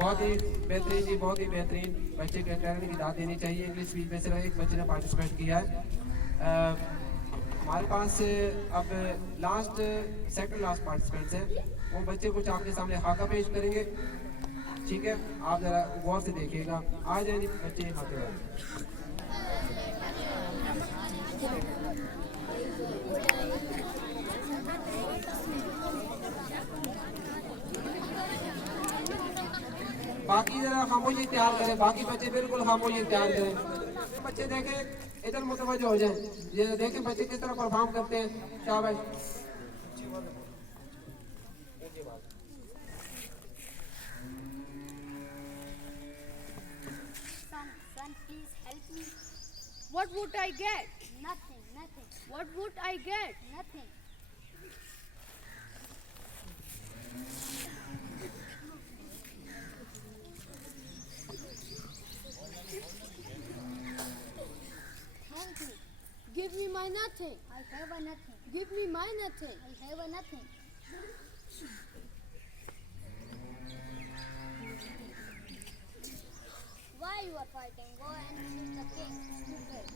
बहुत ही बेहतरीन जी, बहुत ही बेहतरीन। बच्चे के टैलेंट की दाद देनी चाहिए। इंग्लिश स्पीच में सिर्फ एक बच्चे ने पार्टिसिपेट किया है। हमारे पास अब लास्ट सेकंड लास्ट पार्टिसिपेंट्स हैं, वो बच्चे कुछ आपके सामने खाका पेश करेंगे। ठीक है, आप जरा गौर से देखिएगा। आ जाए जी बच्चे खाते हुए। बाकी जरा खामोशी तैयार करें, बाकी बच्चे बिल्कुल खामोशी तैयार करें। बच्चे देखें, इधर मुतवज्जो हो जाए, ये देखें बच्चे किस तरह परफॉर्म करते हैं। शाबाश। Son, please help me. What would I get? Nothing, nothing, What would I get? nothing. Thank you. Give me my nothing. I have a nothing. Give me my nothing. I have a nothing. Why you are fighting? Go and shoot the king. Stupid.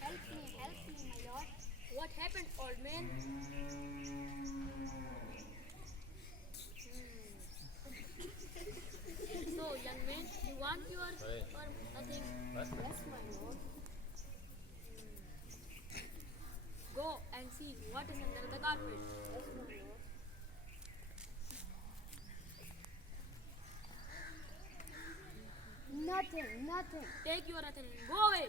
Help me, my lord. What happened, old man? So, young man, you want your or nothing? Yes, my lord. Go and see what is under the carpet. Yes, my lord. Nothing, nothing. Take your nothing and go away.